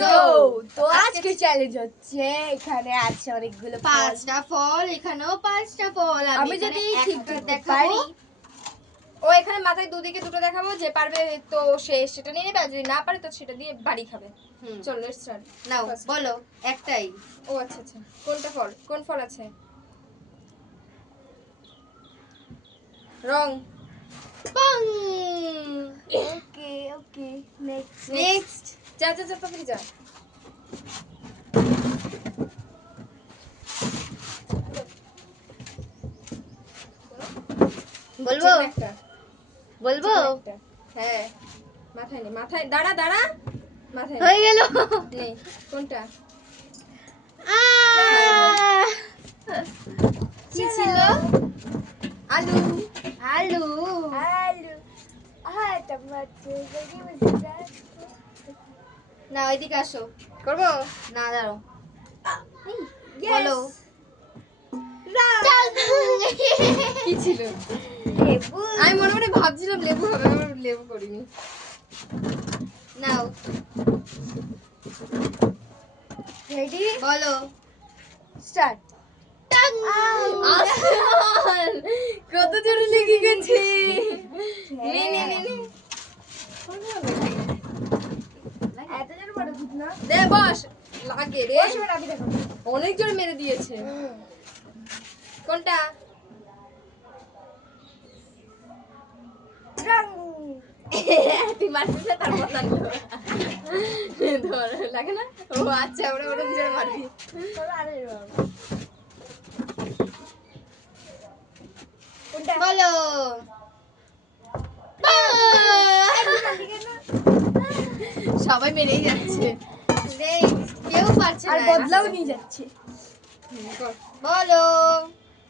Let's go. তো আজকে challenge হচ্ছে, এখানে আছে অনেকগুলো পাঁচটা ফল, এখানেও পাঁচটা ফল। আমি যদি ঠিক দেখাবো পারি, ও এখানে মাথায় দুদিকে দুটো দেখাবো, যে পারবে তো সে সেটা নিয়ে নেবে, আর যদি না পারে তো সেটা দিয়ে বাড়ি খাবে। চলো লেটস স্টার্ট। নাও বলো একটাই। ও আচ্ছা আচ্ছা, কোনটা ফল, কোন ফল আছে? রং। পাং। ওকে ওকে, নেক্সট নেক্সট যা যা যা, তাড়াতাড়ি যা। বলবো একটা বলবো একটা, হ্যাঁ মাথায় নে, মাথায় দাঁড়া দাঁড়া, মাথায় হয়ে গেল। নেই। কোনটা কি ছিল? আলু। আলু। আলু, হ্যাঁ টমেটো, ভেরি মজা। না ওইদিকে আসো। করবো না দাঁড়াও। বলো। বলো। কি ছিল? লেবু। আমি মনে মনে ভাবছিলাম লেবু হবে, আমার লেবু করিনি। নাও রেডি, বলো। স্টার্ট। কত জোরে লেগে গেছে। নে নে নে নে, এত জোরে মারো না, দে বস। লাগে রে, অনেক জোরে মেরে দিয়েছে। কোনটা? তুই মারছিস না, তার মতো ধর লাগে না। ও আচ্ছা, ওরা ওরকম জোরে মারবি। কোনটা? বলো। সবাই মেরেই যাচ্ছে, কেউ পারছে আর না। বদলাও নিয়ে যাচ্ছে। বলো।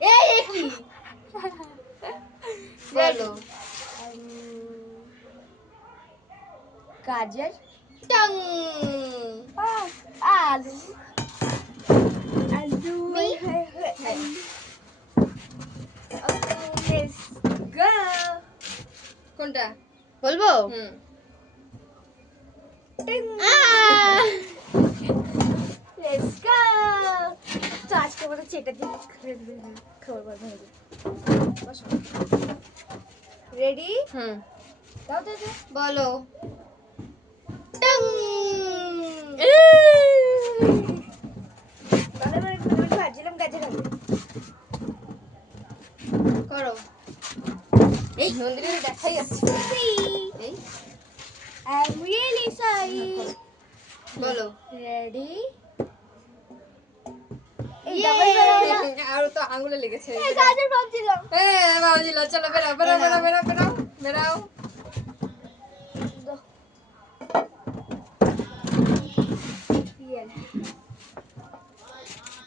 এই কি বলো। গাজর, টং। আলু, আলু, Me? let's go. কোনটা বলবো। let's go. তো আজকে বলে চেটা দিয়ে খবর বলবো। রেডি, দাও দাও দাও। বলো। টং। তাহলে আমি ভাবছিলাম গাজর হবে। করো। এই নন্দিনীর দেখাই যাচ্ছে। এই I'm really sorry. বলো। রেডি, আর তো আঙ্গুলে লেগেছে। গাজর ভাবছিলাম, ভাবছিলাম। চলো বেরাও বেরাও বেরাও বেরাও বেরাও বেরাও।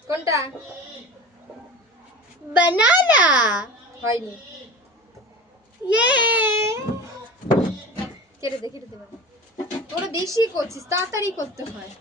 কোনটা? বানানা। হয়নি, ইয়ে। কেটে দে কেটে দে। তোরা বেশি করছিস, তাড়াতাড়ি করতে হয়।